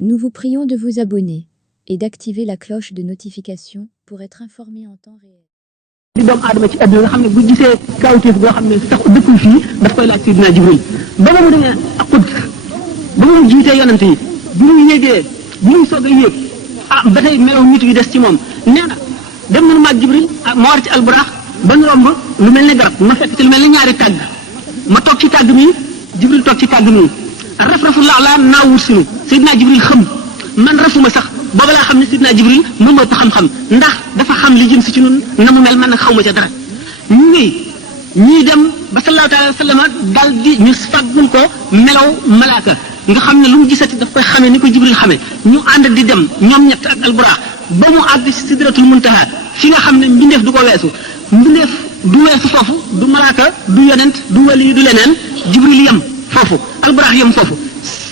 Nous vous prions de vous abonner et d'activer la cloche de notification pour être informé en temps réel. di doomu aadama ci àdduna nga xam ne bu gisee kawteef boo xam ne sax dëkkul fii daf koy laaj Seydina Jibril ba mu demee ak Quds ba mu jiitee yonante yi bi mu yéegee bi muy soog a yéeg ba tey melaw nit yi des ci moom nee na dem nañu maag Jibril ma war ci alburaax ba ñu romb lu mel ne garab ma fekk ci lu mel ne ñaari tàgg ma toog ci tàgg mi Jibril toog ci tàgg mi raf-rafu laa naaw wut sinu Seydina Jibril xam man rafuma sax booba laa xam ne Sidna Jibril moom moo xam-xam ndax dafa xam li jëm si ci ñun na mu mel man nag xaw ma ca dara ñii dem ba sallallahu alayhi wa sallam dal di ñu faggul ko melaw malaaka nga xam ne lu mu gisati daf koy xamee ni ko Jibril xamee ñu ànd di dem ñoom ñett ak alburaax ba mu àgg si sidratul muntaha fi nga xam ne mbindeef du ko weesu mbindeef du weesu foofu du malaaka du yonent du wali du leneen Jibril yem foofu alburaax yem foofu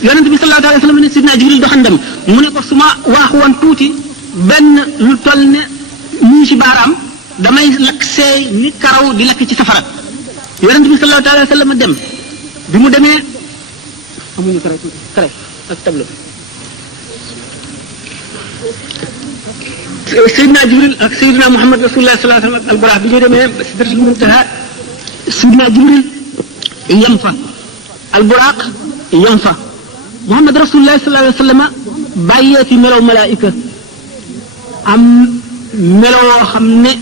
yonent bi sallallahu alayhi wa sallam ne Sidna Jibril doxandam mu ne ko su ma waaxu woon tuuti benn lu toll ne ñii ci baaraam damay lakk seey ni karaw di lakk ci safara yonent bi sallallahu alayhi wa sallam dem bi mu demee amuñu kare ak tableau Seydina Jibril ak Seydina Muhammad rasulullah sallallahu alayhi wa sallam ak alburaax bi ñu demee sidratul muntaha Seydina Jibril yem fa alburaax yem fa Muhammad rasulullah sallallahu alayhi wa sallam bàyyee fi melow malaayika am meloo xam ne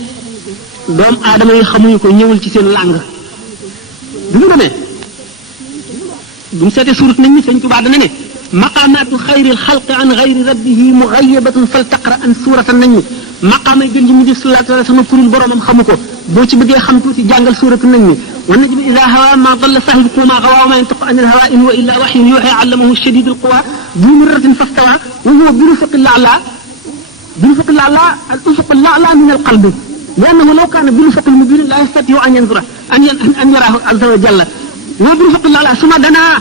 doomu aadama yi xamuñu ko ñëwul ci seen làng bi mu demee bu mu seetee suurat nañ ni Sëñ Tuubaa dana ne maqaamaatu xayril xalqi an xayri rabbihi muxayyabatun fal taqra an suuratan nañ ni maqaamay gën ji mu di sallallahu alayhi wa sallam kurul boromam xamu ko boo ci bëggee xam tuuti jàngal suuratu nañ ni wa najmi idaa hawaa maa dalla saahibukum wa maa gawaa wa maa yantiqu anil hawaa in huwa illaa wahyun yuuhaa allamahu shadiidul quwaa duu mirratin fastawaa wa huwa bil ufuqil a'laa al ufuqil a'laa min al qalbi li'annahu law kaana bil ufuqil mubiin laa yastatii'u an yanzura an yaraahu azza wa jalla wa bil ufuqil a'laa summa danaa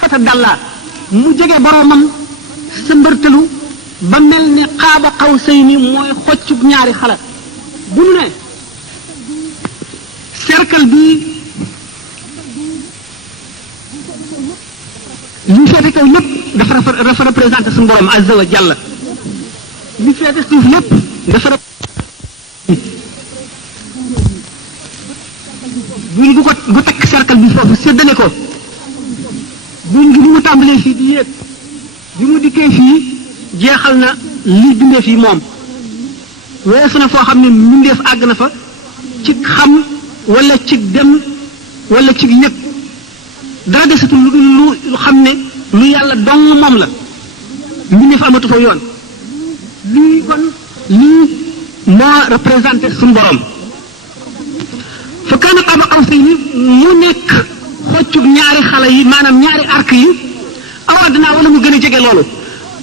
fatadallaa mu jege boromam sa mbërtalu ba mel ne qaaba qawsayni mooy xoccub ñaari xala bu nu ne cercle bi li feete kaw lépp dafa représenté suñu borom azza wa jalla li feete suuf lépp dafa buñ gu takk cercle bi foofu séddale ko buñ gi ni mu tàmbalee fii di yéeg bi mu dikkee fii jeexal na li bindee fii moom weesu na foo xam ne mbindeef àgg na fa ci xam wala ci dem wala ci yëg dara desatul lu dul lu xam ne lu yàlla dong moom la mbindeef amatu fa yoon lii kon lii moo représenté suñu borom fa kaana qaaba qawsayni mu nekk xoccub ñaari xale yi maanaam ñaari arc yi awaat naa wala mu gën a jege loolu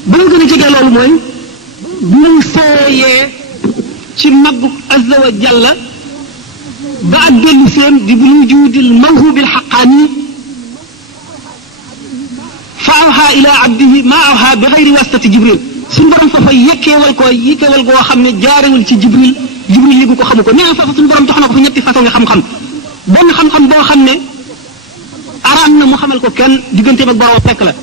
ba mu gën a jege loolu mooy bu mu seeyee ci maggu azza wa jalla ba ak dellu seen di bu wujudil mawhubil xaqaani fa awha ila abdihi ma awha bi xayri wasitati jibril suñu borom foofa yekkeewal goo xam ne jaarewul ci jibril yëgu ko xamu ko nee na foofa suñu borom jox na ko fa ñetti façon nga xam-xam benn xam-xam boo xam ne araam na mu xamal ko kenn digganteem ak borom fekk la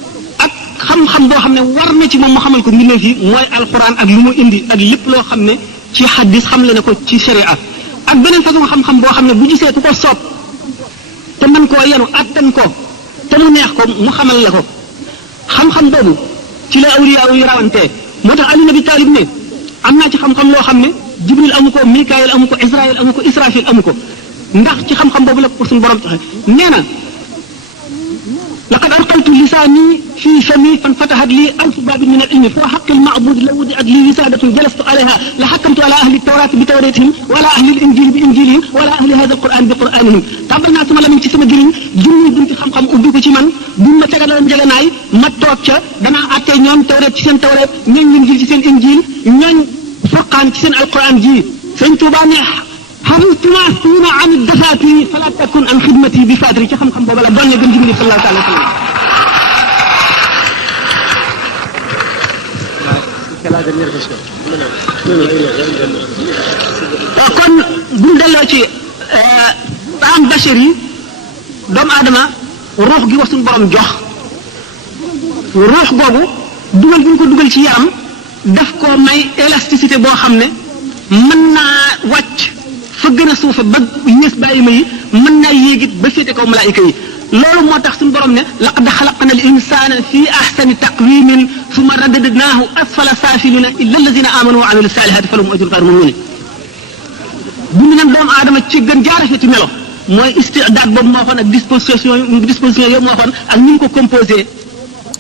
ak xam-xam boo xam ne war na ci moom mu xamal ko mbindeef yi mooy alquran ak lu mu indi ak lépp loo xam ne ci xaddis xam le ne ko ci sharia ak beneen façon xam-xam boo xam ne bu gisee ku ko soob te mën koo yenu attan ko te mu neex ko mu xamal la ko xam-xam boobu ci la awliya yi rawantee moo tax Ali Nabi Taalib ne am naa ci xam-xam loo xam ne Jibril amu ko Mikaayil amu ko Israël amu ko Israfil amu ko ndax ci xam-xam boobu la ko suñu borom taxe nee na laqad alqaytu lisaani fi fami fanfatahat li alfu baabin min al-ilmi fa haqqi al-ma'buud law wudi'at li wisaadatun jalastu alayha la hakkamtu ala ahli at-tawraati bi tawraatihim wa ala ahli al-injiili bi injiilihim wa ala ahli haadha al-qur'aan bi qur'aanihim tàmbal naa sama lamiñ ci sama jëriñ junni bunti xam-xam ubbi ko ci man buñ ma tegaloon njëganaay ma toog ca danaa àttee ñoom tawreet ci seen tawreet ñooñ injiil ci seen injiil ñooñ furqaan ci seen alqur'aan ji Sëñ Tuubaa ne xamtumaasina an dafaatiri fala takun an xidmati bi faatiri ci xam-xam boobu la doon ne gën jimni sallallahu alayhi wa sallam kon buñ delloo ci am bachir yi doomu aadama ruux gi wax suñu borom jox ruux googu dugal bu ñu ko dugal ci yaram daf koo may élasticité boo xam ne mën naa wàcc fa gën a suufe ba yées bàyyi ma yi mën naa yéegit ba féete kaw malaayika yi loolu moo tax suñu borom ne laqad xalaqna al insana fi ahsani taqwimin summa radadnaahu asfala saafilina illa allazina amanu wa amilu salihati falahum ajrun ghayru mamnun bind nañ doomu aadama ci gën jaarafeti melo mooy istidaad boobu moo xoon ak disposition yooyu moo xoon ak ni mu ko composé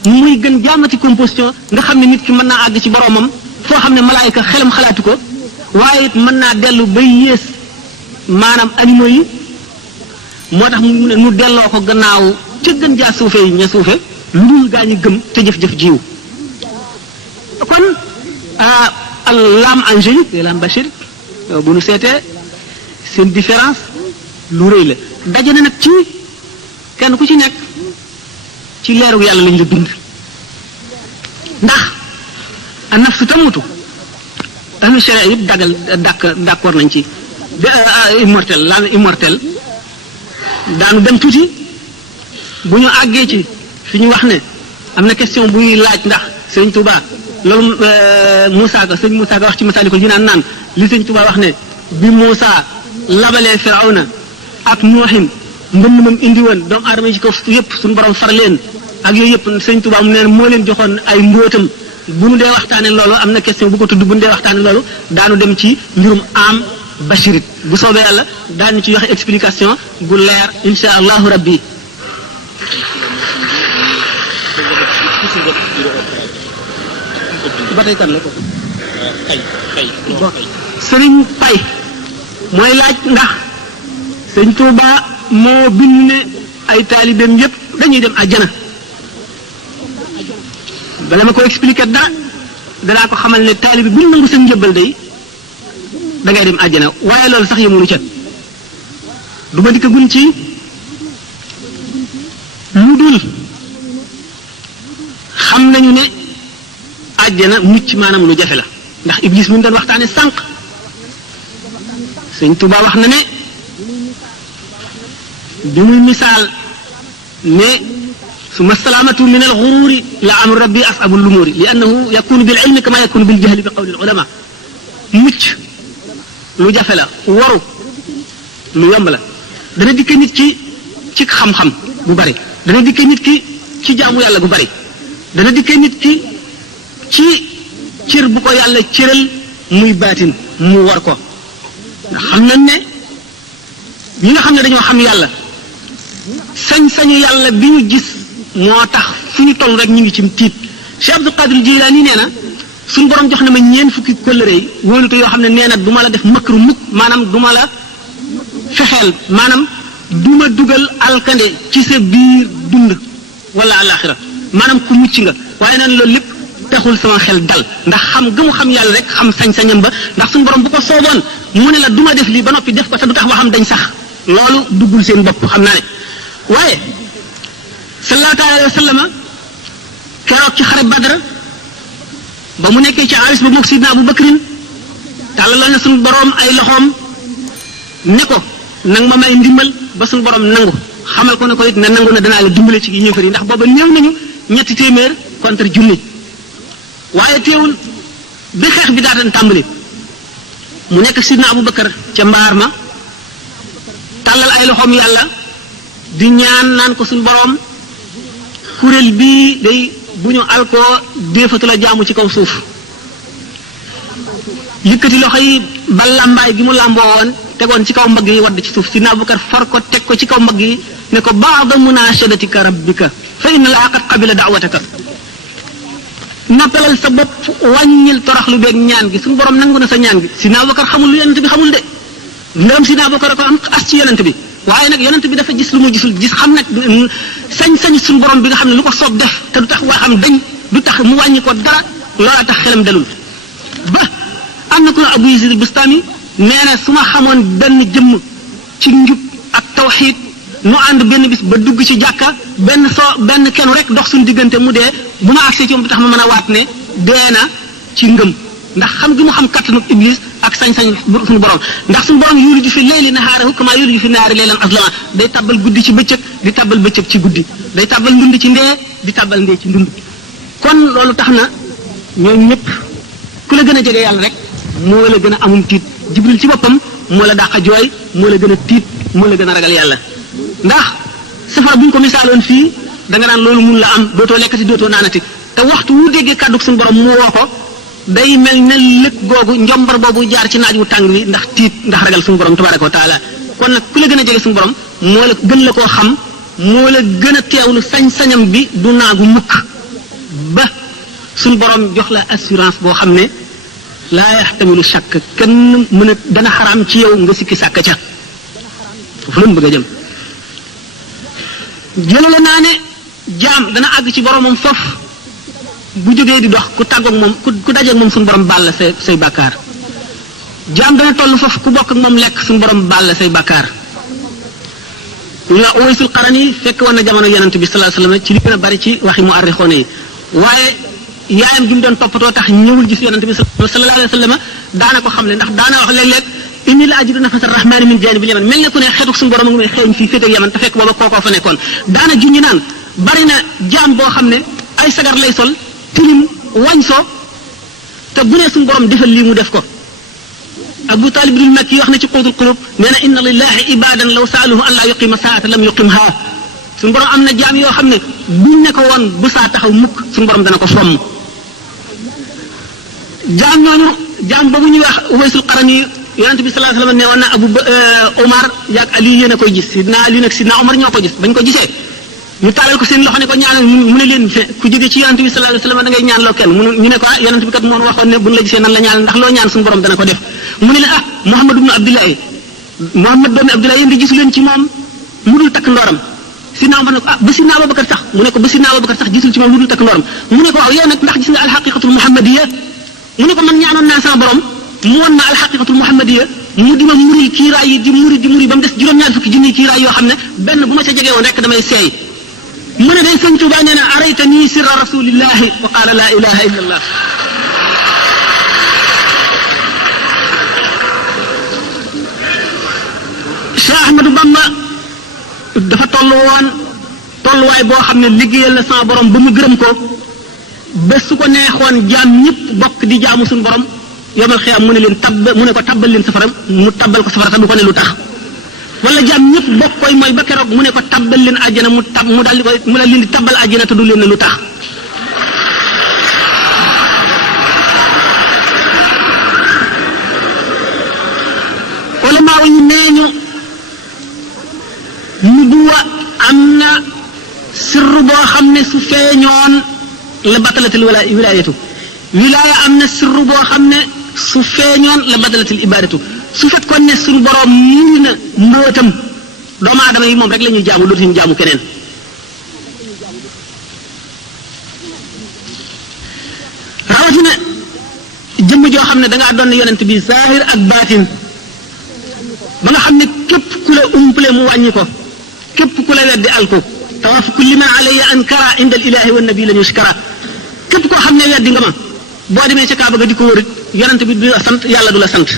muy gën jaamati composition nga xam ne nit ki mën naa àgg ci boromam foo xam ne malaayika xelam xalaatu ko waaye it mën naa dellu bay yées maanaam animaux yi moo tax mu ne nu delloo ko gannaaw ca gën jaa suufe yi ña suufe lu dul gaa ñi gëm te jëf-jëf jiw kon l'âme angélique et l'âme bachérique bu nu seetee seen différence lu rëy la daje na nag ci kenn ku ci nekk ci leeru yàlla lañ la bind ndax a nafsu tamutu ahlu sharia yëpp d'accord nañ ci immortel l'âme immortel daanu dem tuuti bu ñu àggee ci fi ñu wax ne am na question buy laaj ndax sëñ Touba loolu Moussa Ka sëñ Moussa Ka wax ci Masaalikul Jinaan naan li sëñ Touba wax ne bi Moussa labalee Firawna ak Nuuhin mbënn moom indi woon doomu aadama yi ci kaw yëpp suñu borom far leen ak yooyu yëpp sëñ Touba mu neen moo leen joxoon ay mbóotam bu nu dee waxtaane loolu am na question bu ko tudd bu nu dee waxtaane loolu daanu dem ci mbirum am bashirit bu soobee yàlla daañu ci joxe explication gu leer insha allahu rabbi ba tey kan la ko sëriñ Pay mooy laaj ndax sëñ Touba moo bind ne ay taalibeem yépp dañuy dem àjjana bala ma ko expliquer danaa ko xamal ne taalibe bu nangu seen njëbbal day da ngay dem àjjana waaye loolu sax yemunu ca du ma dikkagun ci lu dul xam nañu ne àjjana mucc maanaam lu jafe la ndax iblis mu doon waxtaane sànq sëñ Tuba wax na ne bi muy misaal ne summa salaamatu min al ghururi la amru rabbi asabu lumuri li annahu yakunu bil ilmi kama yakunu bil jahli bi qawli al ulama mucc lu jafe la waru lu yomb la dana dikke nit ki ci xam-xam bu bari dana dikke nit ki ci jaamu yàlla bu bari dana dikke nit ki ci cër bu ko yàlla cëral muy baatin mu war ko nga xam nañ ne ñi nga xam ne dañoo xam yàlla sañ-sañu yàlla bi ñu gis moo tax fu ñu toll rek ñu ngi ci tiit Cheikh Abdul Qadir Jilaani nee na suñu borom jox na ma ñeent fukki kóllëre yi wóolute yoo xam ne nee na du ma la def makru mukk maanaam du ma la fexeel maanaam du ma dugal alkande ci sa biir dund wala alaxira maanaam ku mucc nga waaye naan loolu lépp taxul sama xel dal ndax xam gëmu xam yàlla rek xam sañ-sañam ba ndax suñu borom bu ko sooboon mu ne la du ma def lii ba noppi def ko te du tax waxam dañ sax loolu duggul seen bopp xam naa ne waaye sallallahu alayhi wa sallam keroog ci xare Badr ba mu nekkee ci awis ba moog sidna Abu Bakrin tàllal na suñu borom ay loxoom ne ko nang ma may ndimbal ba suñu borom nangu xamal ko ne ko it ne nangu na danaa la dimbale ci yéefar yi ndax booba néew nañu 300 contre junni waaye teewul bi xeex bi daataan tàmbali mu nekk sidna Abu Bakar ca mbaar ma tàllal ay loxoom yàlla di ñaan naan ko suñu borom kuréel bii day bu ñu alkoo déefatu la jaamu ci kaw suuf yëkkati loxo yi ba làmbaay gi mu làmboo woon tegoon ci kaw mbagg yi wadd ci suuf sidna Abubakar far ko teg ko ci kaw mbagg yi ne ko baada munashadatika rabbika fa inna laa qad qabila da'wataka nappalal sa bopp wàññil toroxlu beeg ñaan gi suñu borom nangu na sa ñaan gi sidna Abubakar xamul lu yonent bi xamul de ndegam sidna Abubakar ko am as ci yonent bi waaye nag yonent bi dafa gis lu mu gisul gis xam nag sañ-sañ suñu borom bi nga xam ne lu ko soob def te du tax waa xam dañ du tax mu wàññi ko dara loola tax xelam dalul ba am na ku ne Abu Yazid Bustami nee na su ma xamoon benn jëmm ci njub ak tawxiid nu ànd benn bis ba dugg ci jàkka benn kenn rek dox suñu diggante mu dee bu ma agsee ci moom du tax ma mën a waat ne dee na ci ngëm ndax xam gi mu xam kattanu iblis ak sañ-sañ suñu borom ndax suñu borom yuliju fi layli nahaarahu kama yuliju fi nahaari laylan aslama day tàbbal guddi ci bëccëg di tàbbal bëccëg ci guddi day tàbbal ndund ci ndee di tàbbal ndee ci ndund kon loolu tax na ñoom ñëpp ku la gën a jege yàlla rek moo la gën a amum tiit jibril ci boppam moo la dàq a jooy moo la gën a tiit moo la gën a ragal yàlla ndax safara buñ ko misaaloon fii da nga naan loolu mun la am dootoo lekkati dootoo naanati te waxtu wu déggee kàddu suñu borom mu woo ko day mel ne lëkk googu njombar boobu jaar ci naaj wu tàng wi ndax tiit ndax ragal suñu borom tabaraka wa taala kon nag ku la gën a jege suñu borom moo la gën la koo xam moo la gën a teewlu sañ-sañam bi du naagu mukk ba suñu borom jox la assurance boo xam ne laa yaxtamilu shakk kenn mën a dana xaraam ci yow nga sikki sàkk ca foofu lañ bëgg a jëm jëlale naa ne jaam dana àgg ci boromam foofu bu jógee di dox ku tàggoog moom ku dajeeg moom suñu borom baal la say bàkkaar jaam dana toll foofu ku bokk ak moom lekk suñu borom baal la say bàkkaar ñu wax Uwaysul Qarani fekk woon na jamono yonent bi sallallahu alayhi wasallam ci li gën a bari ci waxi mu arrixoone yi waaye yaayam gi mu doon toppatoo tax ñëwul gis yonent bi sallallahu alayhi wasallam daana ko xamle ndax daana wax léeg-léeg inni la ajidu nafasa rahmani min janibil yaman mel ne ku ne xeetu suñu borom a ngi may xeeñ fii féete yaman te fekk booba kookoo fa nekkoon daana junñi naan bari na jaam boo xam ne ay sagar lay sol tilim wañ so te bu ne suñu borom defal lii mu def ko Abu Talib ibn Makki wax na ci Quutul Qulub nee na inna lillahi ibadan law saaluhu an laa yuqima saata lam yuqimha suñu borom am na jaam yoo xam ne buñ ne ko woon bu saa taxaw mukk suñu borom dana ko fomm jaam ñooñu jaam boobu ñuy wax Uwaysul Qarani yonent bi sallallahu alayhi wasallam ne woon na Abu Omar yaag Ali yéen a koy gis sidna Ali nag sidna Omar ñoo ko gis bañ ko gisee ñu taalal ko seen loxo ne ko ñaanal mu ne leen ku jóge ci yonent bi sallallahu alayhi wasallam da ngay ñaan loo kenn ñu ne ko ah yonent bi kat moom waxoon ne buñ la gisee nan la ñaan ndax loo ñaan suñu borom dana ko def mu ne leen ah Muhammad ibn Abdullahi Muhammad doomi Abdullahi yéen di gisu leen ci moom mu dul takk ndooram sidna Omar ne ko ah ba sidna Abubakar sax mu ne ko ba sidna Abubakar sax gisul ci moom mu dul takk ndooram mu ne ko waaw yow nag ndax gis nga alxaqiqatul muhammadiyya mu ne ko man ñaanoon naa sama borom mu won ma alxaqiqatul muhammadiyya mu di ma muri kiiraay yi di muri ba mu des juróom-ñaar fukki junniy kiiraay yoo xam ne benn bu ma ca jege woon rek damay seey mu ne day sëñ Tuubaa nee na arayta nii sirra rasulillahi wa qaala laa ilaha illa allah Cheikh Ahmadou Bamba dafa tolluwaay boo xam ne liggéeyal na sama borom ba mu gërëm ko ba su ko neexoon jaam ñëpp bokk di jaamu suñu borom yomal xiyaam mu ne leen mu ne ko tabbal leen safara mu tabbal ko safara te du ko ne lu tax wala jaam ñëpp bokk koy mooy ba keroog mu ne ko tabbal leen àjjana mu daal di koy mu daal leen di tabbal àjjana te du leen ne lu tax ulama yi nee ñu nubuwa am na sirru boo xam ne su feeñoon la batalatil wilaayatu wilaaya am na sirru boo xam ne su feeñoon la batalatil ibadatu su fekkoon ne suñu borom muri na mbootam doomu aadama yi moom rek la ñuy jaamu dootuñu jaamu keneen rawatina jëmm joo xam ne dangaa doon yonent bi zahir ak baatin ba nga xam ne képp ku la umpale mu wàññi ko képp ku la weddi al ko tawaafu kulli man alayya ankara inda al ilahi wa nabi la yushkara képp koo xam ne weddi nga ma boo demee ca Kaaba ga di ko wërit yonent bi du la sant yàlla du la sant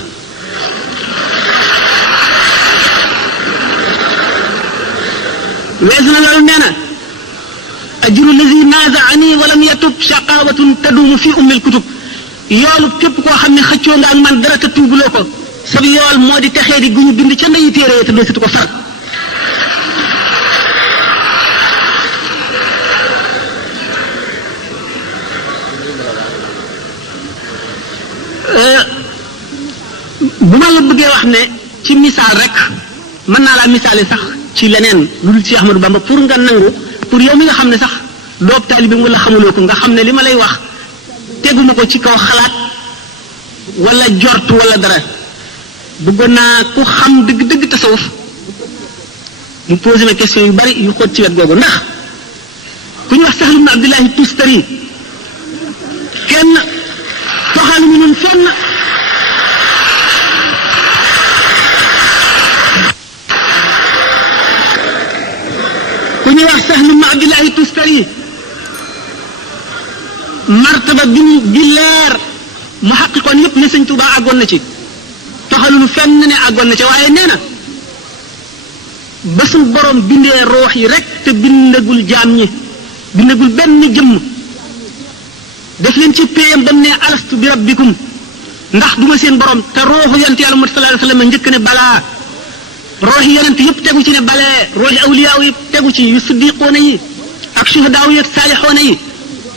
weesu na loolu nee na ajru lazi naazaani wa lam yatub shaqawatun taduumu fi ummil kutub yoolu képp koo xam ne xëccoo nga ak man dara te tuubuloo ko sab yool moo di texee di gu ñu bind ca ndeyi téere te doo situ ko far bu ma la bëggee wax ne ci misaal rek mën naa laa misaale sax ci leneen lu dul ci Ahmadou Bamba pour nga nangu pour yow mi nga xam ne sax doob taalibe wala xamuloo ko nga xam ne li ma lay wax teguma ko ci kaw xalaat wala jortu wala dara bëggoon naa ku xam dëgg-dëgg tasawuf mu posé ma question yu bari yu xóot ci wet googu ndax ku ñu wax Sahl ibn Abdullahi Tustari kenn toxalu ñu ñun fenn ku ñu wax Sahl ibn Abdullahi Tustari martaba bi leer mu xaqiqoon yépp ne Sëñ Tuubaa àggoon na ci toxalul fenn ne àggoon na ci waaye nee na ba suñ borom bindee roox yi rek te bindagul jaam ñi bindagul benn jëmm def leen ci péyam ba mu ne alastu bi rabbikum ndax duma seen borom te rooxu yonent yàlla Muhammad sallallahu alayhi wasallam njëkk ne balaa rooxi yonent yëpp tegu ci ne balee rooxi awliyaaw yëpp tegu ci yu siddiqoona yi ak shuhadaaw yi ak saalixoona yi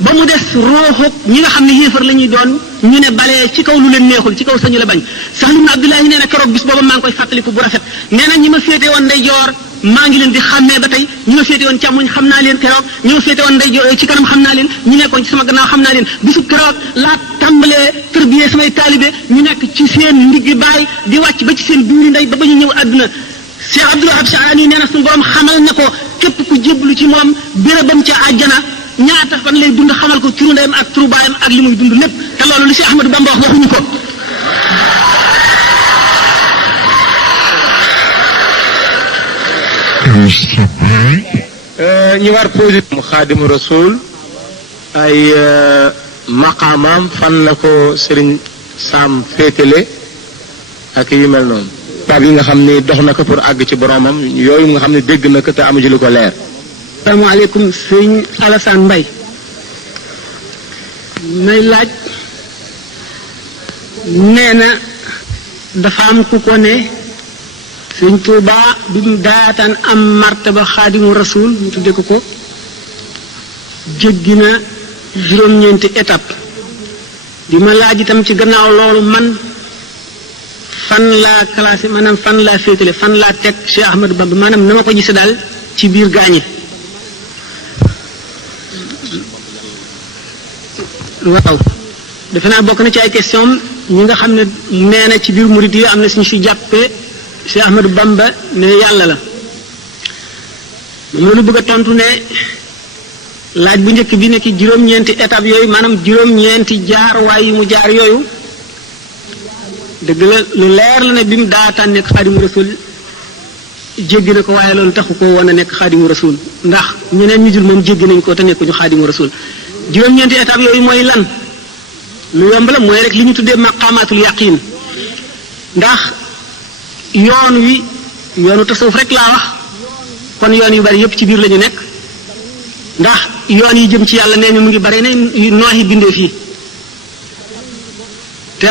ba mu des rooxu ñi nga xam ne yéefar la ñuy doon ñu ne balee ci kaw lu leen neexul ci kaw sañu la bañ Sahl ibn Abdullahi nee na keroog bis booba maa ngi koy fàttaliku bu rafet nee na ñi ma féete woon ndeyjoor maa ngi leen di xàmmee ba tey ñi ma féete woon càmmoñ xam naa leen keroog ñi ma féete woon ndeyjoor ci kanam xam naa leen ñi nekkoon ci sama gannaaw xam naa leen bisu keroog laa tàmbalee tërbiyee samay taalibe ñu nekk ci seen ndiggi baay di wàcc ba ci seen biiri ndey ba ñu ñëw àdduna Cheikh Abdul Wahab Sha'rani nee na suñu borom xamal na ko képp ku jébbalu ci moom bérébam ca àjjana ñaata fan lay dund xamal ko turu ndeyam ak turu baayam ak li muy dund lépp te loolu li Cheikh Ahmadou Bamba wax waxuñu ko. ñi war posé mu Xaadimu Rasul ay maqaamaam fan la ko Serigne Sam féetale ak yu mel noonu. taab yi nga xam ni dox na ko pour àgg ci boromam yooyu nga xam ne dégg na ko te amu ci lu ko leer. asalaamaaleykum sëñ Alassane Mbaye may laaj nee na dafa am ku ko ne sëñ Tuuba bi mu daataan am martaba Xaadimu Rasul mu tudde ko jéggi na juróom-ñeenti étape di ma laaj itam ci gannaaw loolu man fan laa classé maanaam fan laa féetale fan laa teg Cheikh Ahmadou Bamba maanaam na ma ko gise daal ci biir gaañi waaw defe naa bokk na ci ay question ñi nga xam ne nee na ci biir murid yi am na suñu fi jàppee Cheikh Ahmadou Bamba ne yàlla la moom la ñu bëgg a tontu ne laaj bu njëkk bi nekk juróom-ñeenti étape yooyu maanaam juróom-ñeenti jaar waay yu mu jaar yooyu dëgg la lu leer la ne bi mu daataan nekk Xaadimu Rasul jéggi na ko waaye loolu taxu ko woon a nekk Xaadimu Rasul ndax ñeneen ñu jul moom jéggi nañ ko te nekkuñu Xaadimu Rasul juróom-ñeenti étape yooyu mooy lan lu yomb la mooy rek li ñu tuddee maqaamaatul yaqiin ndax yoon wi yoonu tasawuf rek laa wax kon yoon yu bari yépp ci biir la ñu nekk ndax yoon yi jëm ci yàlla nee ñu mu ngi bari ne nooxi bindeef yi te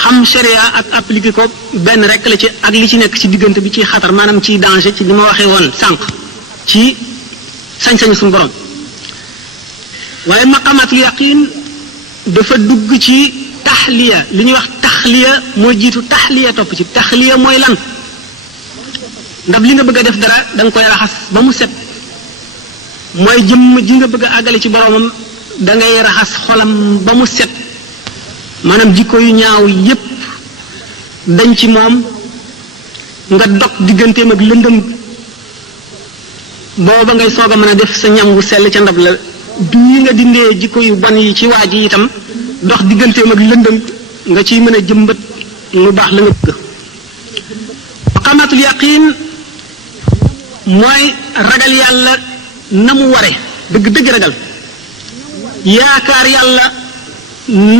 xam sharia ak appliquer ko benn rek la ci ak li ci nekk ci diggante bi ci xatar maanaam ci danger ci ni ma waxee woon sànq ci sañ-sañu suñu borom waaye maqamatul yaqin dafa dugg ci taxliya li ñuy wax taxliya moo jiitu taxliya topp ci taxliya mooy lan ndax li nga bëgg a def dara da nga koy raxas ba mu set mooy jëmm ji nga bëgg a àggale ci boromam da ngay raxas xolam ba mu set maanaam jikko yu ñaaw yépp dañ ci moom nga dog digganteem ak lëndëm booba ngay soog a mën a def sa ñam wu sell ca ndab la du yi nga dindee jikko yu bon yi ci waa ji itam dox digganteem ak lëndëm nga ciy mën a jëmbat lu baax la nga bëgg maqamatul yaqin mooy ragal yàlla na mu ware dëgg-dëgg ragal yaakaar yàlla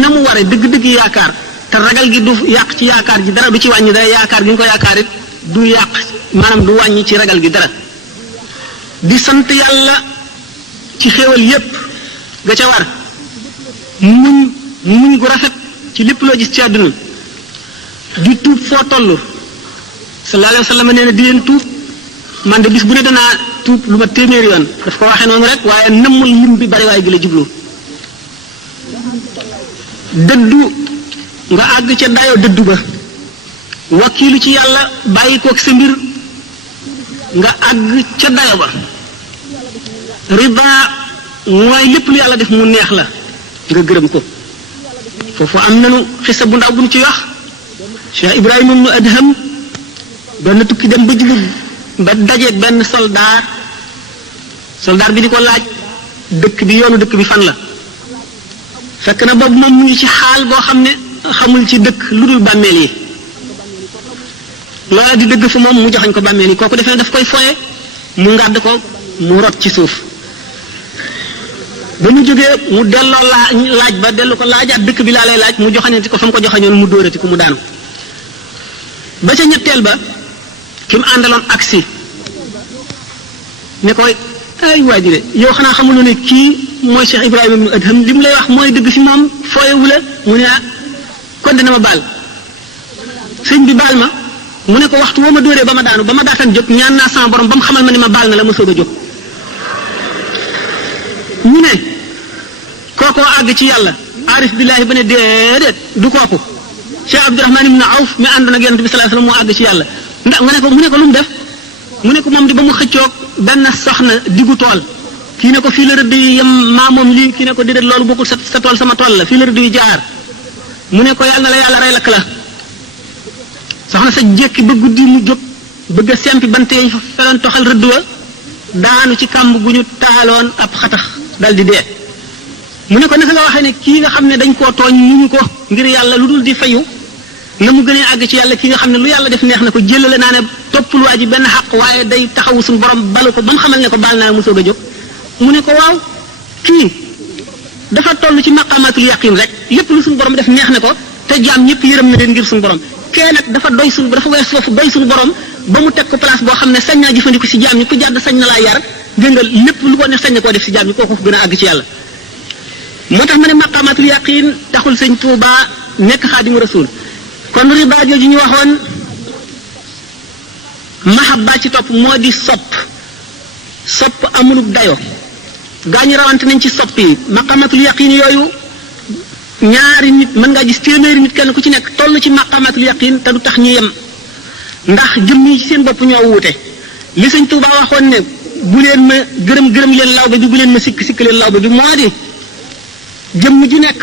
na mu ware dëgg-dëgg yaakaar te ragal gi du yàq ci yaakaar ji dara du ci wàññi dara yaakaar gi nga ko yaakaar it du yàq maanaam du wàññi ci ragal gi dara di sant yàlla ci xéewal yépp ga ca war muñ gu rafet ci lépp loo gis ci àdduna di tuub foo toll sallallahu alayhi wa sallam nee na di leen tuub man de bis bu ne danaa tuub lu ma téeméeri yoon daf ko waxee noonu rek waaye nëmmul lim bi bari waaye gi la jublu dëddu nga àgg ca dayoo dëddu ba wakkiilu ci yàlla bàyyi kook sa mbir nga àgg ca dayo ba riba mooy lépp lu yàlla def mu neex la nga gërëm ko foofu am nanu xisa bu ndaw bu ñu ci wax Cheikh Ibrahima ibnu Adham benn tukki dem ba jublu ba dajeeg benn soldaar bi di ko laaj dëkk bi yoonu dëkk bi fan la fekk na boobu moom mu ngi ci xaal boo xam ne xamul ci dëkk lu dul bàmmeel yi loola di dëgg fa moom mu joxañ ko bàmmeel yi kooku defee ne daf koy foye mu ngàdd ko mu rot ci suuf ba mu jógee mu delloo laaj ba dellu ko laajaat dëkk bi laa lay laaj mu joxañati ko fa mu ko joxañoon mu dóorati ko mu daanu ba ca ñetteel ba ki mu àndaloon agsi ne koy ay waajire yow xanaa xamuloo ne kii mooy Cheikh Ibrahima ibnu Adham li mu lay wax mooy dëgg fi moom fooyewu la mu ne ah kon dana ma baal sëñ bi baal ma mu ne ko waxtu woo ma dóoree ba ma daanu ba ma daataan jóg ñaan naa sama borom ba mu xamal ma ni ma baal na la ma soog a jóg ñu ne kookoo àgg ci yàlla arif billahi ba ne déedéet du kooku Cheikh Abdourahman ibn Awf mi àndoon ak yonent bi sallallahu alayhi wasallam moo àgg ci yàlla ndax mu ne ko lu mu def mu ne ko moom di ba mu xëccoog benn soxna diggu tool kii ne ko fii la rëdd yi yem maa moom lii kii ne ko déedéet loolu bokkul sa tool sama tool la fii la rëdd yi jaar mu ne ko yàlla na la yàlla rey lakk la soxna sa jékki ba guddi mu jóg bëgg a sempi bante yi feloon toxal rëdd wa daanu ci kàmb gu ñu taaloon ab xatax dal di dee mu ne ko naka nga waxee ne kii nga xam ne dañ koo tooñ ñu ko ngir yàlla lu dul di fayu na mu gënee àgg ci yàlla ki nga xam ne lu yàlla def neex na ko jëlale naa ne toppul waa ji benn xaq waaye day taxawu suñu borom balu ko ba mu xamal ne ko baal naa mu soog a jóg mu ne ko waaw kii dafa toll ci maqamatul yaqin rek lépp lu suñu borom def neex na ko te jaam ñëpp yërëm na leen ngir suñu borom kee nag dafa doy suñu dafa wees foofu doy suñu borom ba mu teg ko place boo xam ne sañ naa jëfandiku si jaam ñi ku jàdd sañ na laa yar dégg nga lépp lu ko neex sañ na koo def si jaam ñi kooku gën a àgg ci yàlla moo tax ma ne maqamatul yaqin taxul sëñ Tuuba nekk xaadimu rasul kon riba jooju ñu waxoon mahabba ci topp moo di sopp amulub dayo gaañu rawante nañ ci sopp yi maqamatul yaqin yooyu ñaari nit mën ngaa gis téeméeri nit kenn ku ci nekk toll ci maqamatul yaqin te du tax ñu yem ndax jëmm yi ci seen bopp ñoo wuute li sëñ Tuuba waxoon ne bu leen ma gërëm leen lawbe bi bu leen ma sikk leen lawbe bi moo di jëmm ju nekk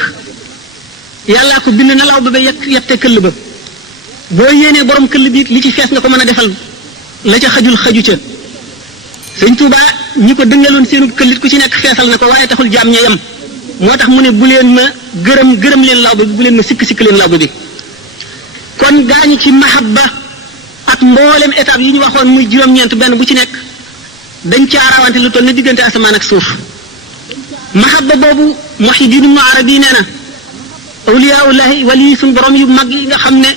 yàllaa ko bind na lawbe ba yette këll ba boo yéenee borom këll bi li ci fees nga ko mën a defal la ca xaju ca sëñ Tuuba ñi ko dëngaloon seenu këllit ku ci nekk feesal na ko waaye taxul jaam ña yem moo tax mu ne bu leen ma gërëm leen lawbe bi bu leen ma sikk leen lawbe bi kon gaañu ci mahabba ak mboolem étape yi ñu waxoon muy juróom-ñeent benn bu ci nekk dañ caa rawante lu toll ne diggante asamaan ak suuf mahabba boobu Muhyiddin Ibn Arabi nee na awliyaullahi wali suñ borom yu mag yi nga xam ne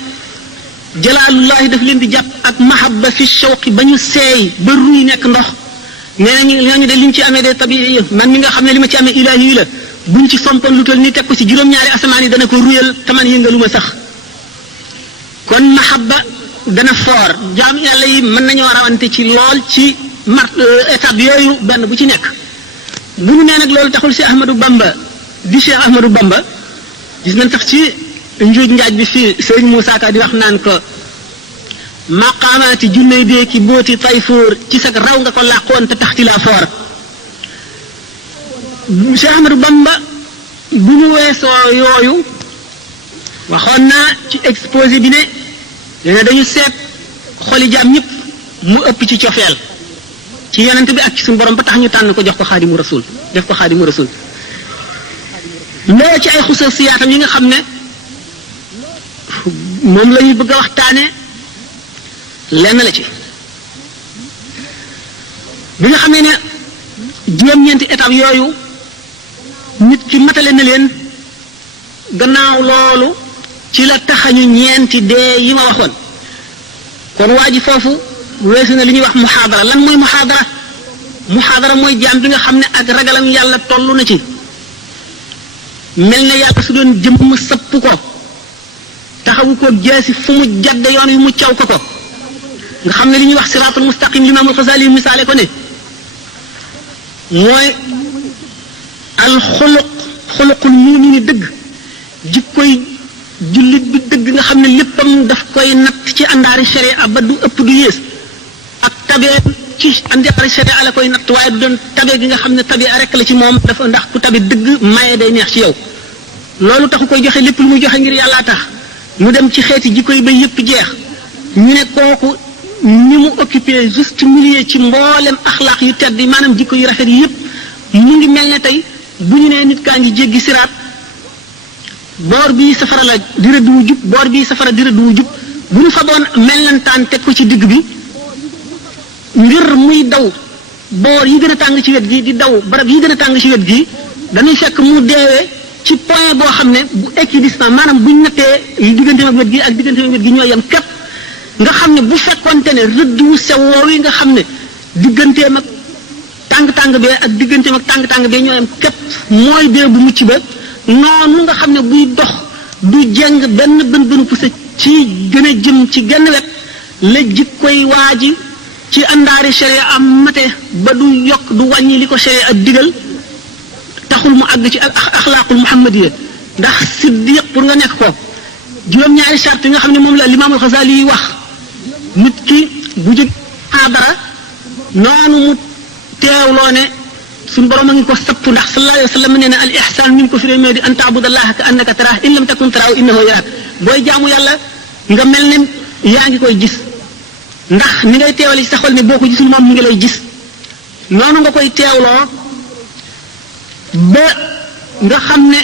jalaalullahi daf leen di jàpp ak mahabba fi shawqi ba ñu seey ba ruy nekk ndox nee nañu de liñ ci amee de tabii man mi nga xam ne li ma ci amee ilahi yi la buñ ci sompoon lu toll ni teg ko ci juróom-ñaari asamaan yi dana ko ruyal taman yëngalu ma sax kon mahabba dana foor jaam yàlla yi mën nañoo rawante ci lool ci étape yooyu benn bu ci nekk bu ñu nee nag loolu taxul si Ahmadou Bamba di Cheikh Ahmadou Bamba gis nañ sax ci njuuj njaaj bi fi Sëriñ Moussa Ka di wax naan ko maqaamaati junney dee ki booti tayfoor ci sag raw nga ko làqoon te tax ci laa foor Cheikh Ahmadou Bamba bu ñu weesoo yooyu waxoon naa ci exposé bi ne dañu seet xoli jaam ñëpp mu ëpp ci cofeel ci yonent bi ak ci suñu borom ba tax ñu tànn ko jox ko xaadimu rasul def ko xaadimu rasul loo ci ay xususiyaatam yi nga xam ne moom la ñu bëgg a waxtaane lenn la ci bi nga xam ne juróom-ñeenti étape yooyu nit ki matale na leen gannaaw loolu ci la taxañu ñeenti dee yi ma waxoon kon waa ji foofu weesu na li ñuy wax muhaadara lan mooy muhaadara mooy jaam bi nga xam ne ak ragalam yàlla toll na ci mel na yàlla su doon jëmm sëpp ko taxawu ko jaasi fu mu jadde yoon wi mu caw ko nga xam ne li ñuy wax siraatul mustaqim limaamul Xasaali misaale ko ne mooy al xuluqul muumini dëgg jikkoy jullit bi dëgg nga xam ne léppam daf koy natt ci àndaari sharia ba du ëpp du yées ak tabee ci àndaari sharia la koy natt waaye du doon tabee gi nga xam ne tabee rek la ci moom dafa ndax ku tabe dëgg maye day neex ci yow loolu taxu koy joxe lépp lu muy joxe ngir yàllaa tax mu dem ci xeeti jikko yi ba yëpp jeex ñu ne kooku ni mu occupé juste milieu ci mboolem axlaaq yu tedd yi maanaam jikko yu rafet yi yëpp mu ngi mel ne tey bu ñu nee nit kaa ngi jéggi siraat boor bii safara la di rëdd wu jub boor bii safara di rëdd wu jub bu ñu fa doon mellantaan teg ko ci digg bi ngir muy daw boor yi gën a tàng ci wet gi di daw barab yi gën a tàng ci wet gi dañuy fekk mu deewee ci point boo xam ne bu équidistant maanaam buñ nattee digganteem ak wet gi ak digganteem ak wet gi ñoo yem képp nga xam ne bu fekkonte ne rëdd wu sew woowu yi nga xam ne digganteem ak tàng-tàng bee ak digganteem ak tàng-tàng bee ñoo am képp mooy béréb bu mucc ba noonu nga xam ne buy dox du jeng benn bën pusa ci gën a jëm ci genn wet la jikkoy waa ji ci àndaari sharia am mate ba du yokk du wàññi li ko sharia ak digal taxul mu àgg ci axlaaqul muhammadiya ndax siddiq pour nga nekk ko juróom-ñaari charte yi nga xam ne moom la Imaam al-Xasaali yi wax nit ki bu jóg dara noonu mu teewloo ne suñu borom a ngi ko sëpp ndax sallallahu alayhi wa sallam nee na al ihsaan mi ngi ko firee di an taabudallaha ka annaka taraah in lam takun taraahu innahu yaraak booy jaamu yàlla nga mel ne yaa ngi koy gis ndax ni ngay teewale ci sa xol ne boo ko gisul moom mi ngi lay gis noonu nga koy teewloo ba nga xam ne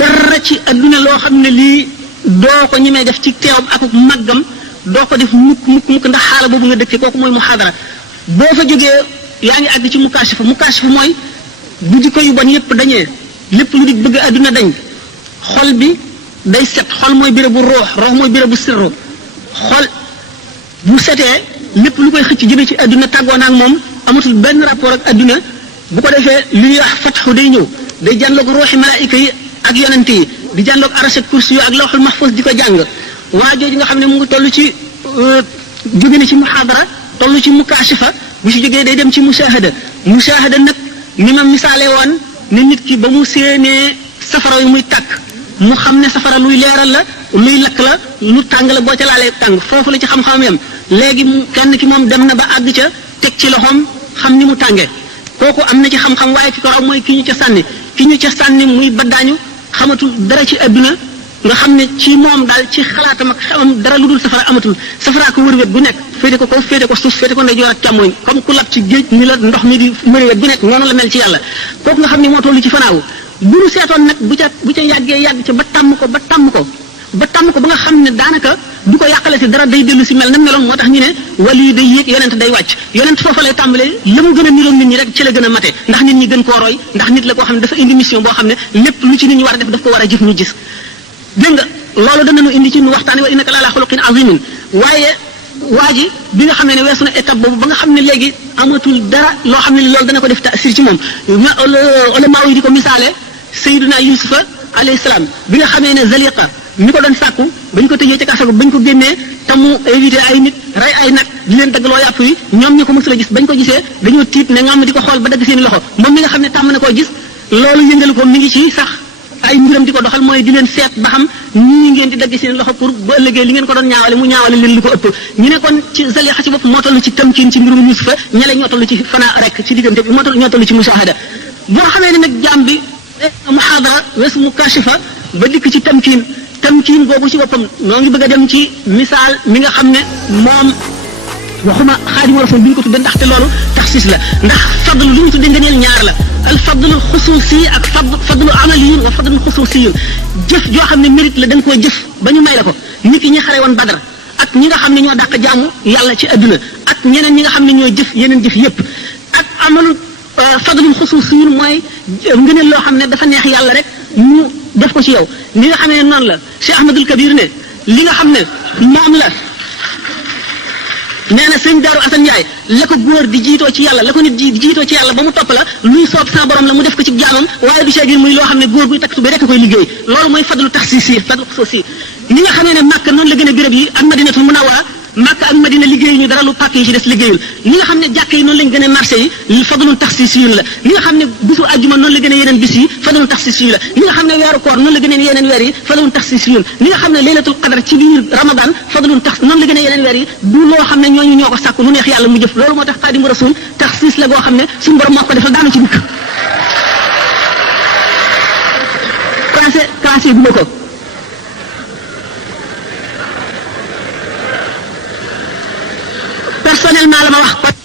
dara ci adduna loo xam ne lii doo ko ñemee def ci teewam ak màggam doo ko def mukk ndax xaala boobu nga dëkkee kooku mooy muhaadara boo fa jógee yaa ngi àgg ci mukaashifa mooy bu jikko yu bon yépp dañee lépp lu di bëgg adduna dañ xol bi day set xol mooy bérébu ruux mooy bérébu sirru xol bu setee lépp lu koy xëcc jëme ci adduna tàggoon ak moom amatul benn rapport ak adduna bu ko defee li ñuy wax fatxu day ñëw day jànloog ruuxi malaayika yi ak yonent yi di jànloog arash ak kursi yu ak lawxul mahfuz di ko jàng waa jooju nga xam ne mu ngi toll ci jóge na ci muhaadara toll ci mukaashifa bu ci jógee day dem ci mushahada nag ni ma misaale woon ne nit ki ba mu séenee safara yi muy tàkk mu xam ne safara luy leeral la luy lakk la lu tàng la boo ca laalee tàng foofu la ci xam-xam yam léegi kenn ki moom dem na ba àgg ca teg ci loxoom xam ni mu tàngee kooku am na ci xam-xam waaye ki ko raw mooy ki ñu ca sànni muy baddaañu xamatul dara ci adduna nga xam ne ci moom daal ci xalaatam ak xamam dara lu dul safara amatul safaraa ko wër wet bu nekk féete ko kaw féete ko suuf féete ko ndeyjoor ak càmmooñ comme ku lab ci géej ni la ndox mi di mëri wet bu nekk noonu la mel ci yàlla kooku nga xam ne moo tollu ci fanaawu bu nu seetoon nag bu ca yàggee yàgg ca ba tàmm ko ba nga xam ne daanaka du ko yàqale si dara day dellu si mel na meloon moo tax ñu ne wali yi day yéeg yonent day wàcc yonent foofa lay tàmbalee la mu gën a niroon nit ñi rek ci la gën a mate ndax nit ñi gën koo roy ndax nit la koo xam ne dafa indi mission boo xam ne lépp lu ci nit ñi war a def daf ko war a jëf ñu gis dégg nga loolu danañu indi ci nu waxtaane wa innaka la ala xuluqin azimin waaye waa ji bi nga xam ne weesu na étape boobu ba nga xam ne léegi amatul dara loo xam ne loolu dana ko def tasir ci moom ulama yi di ko misaale Sayyiduna Yusufa alayhi salaam bi nga xamee ne Zaliqa mi ko doon sàkku bañ ko tëjee ci kaso ba bañ ko génnee te mu éviter ay nit rey ay nag di leen daggaloo yàpp yi ñoom ñi ko mësul a gis bañ ko gisee dañoo tiit ne ñoom di ko xool ba dagg seen loxo moom mi nga xam ne tàmm na koo gis loolu yëngal ko mi ngi ci sax ay mbiram di ko doxal mooy di leen seet ba xam ñii ngeen di dagg seen loxo pour bu ëllëgee li ngeen ko doon ñaawale mu ñaawale leen lu ko ëpp ñu ne kon ci Zalixa ci bopp moo toll ci tamkin ci mbirum Yusufa ñale ñoo toll ci fana rek ci diggante bi ñoo toll ci mushahada boo xamee ne nag jaam bi muhaadara weesu mukashifa ba dikk ci tamkin boobu ci boppam noo ngi bëgg a dem ci misaal mi nga xam ne moom waxuma Xaadimu Rasuul bi ñu ko tudde ndaxte loolu taxsis la ndax fadlu lu ñu tudde ngëneel ñaar la al fadlu xusuusi ak fadlu amaliyun wa fadlu xusuusiyun jëf joo xam ne mérite la da nga koo jëf ba ñu may la ko nit ki ñi xare woon Badar ak ñi nga xam ne ñoo dàq jaamu yàlla ci adduna ak ñeneen ñi nga xam ne ñoo jëf yeneen jëf yépp ak amalu fadlul xusuusiyun mooy ngëneel loo xam ne dafa neex yàlla rek mu def ko ci yow li nga xam ne noonu la Cheikh Ahmadul Kabir ne li nga xam ne moom la nee na sëñ Daaru Asan Njaay la ko góor di jiitoo ci yàlla la ko nit di jiitoo ci yàlla ba mu topp la luy soob sa borom la mu def ko ci jaamam waaye du seegin muy loo xam ne góor guy takk tubéy rekk koy liggéey loolu mooy fadlu taxsiis yi fadlu xusuus yi ni nga xamee ne Màkka noonu la gën a béréb yi ak Madinatul Munawwara Màkka ak Madina liggéeyu ñu dara lu pàkk yi ci des liggéeyul ni nga xam ne jàkk yi noonu lañ gën a marché yi fadlul taxsiis yi la ni nga xam ne bisu àjjuma noonu la gën a yeneen bis yi fadlul taxsiis yi la ni nga xam ne weeru koor noonu la gën a yeneen weer yi fadlul taxsiis yi ni nga xam ne laylatul qadar ci biir Ramadan fadlul tax noonu la gën a yeneen weer yi du loo xam ne ñooñu ñoo ko sàkku lu neex yàlla mu jëf loolu moo tax Xaadimu Rasuul taxsiis la goo xam ne suñu borom moo ko defal daanu ci dikk classé bu ko personnellement la ma wax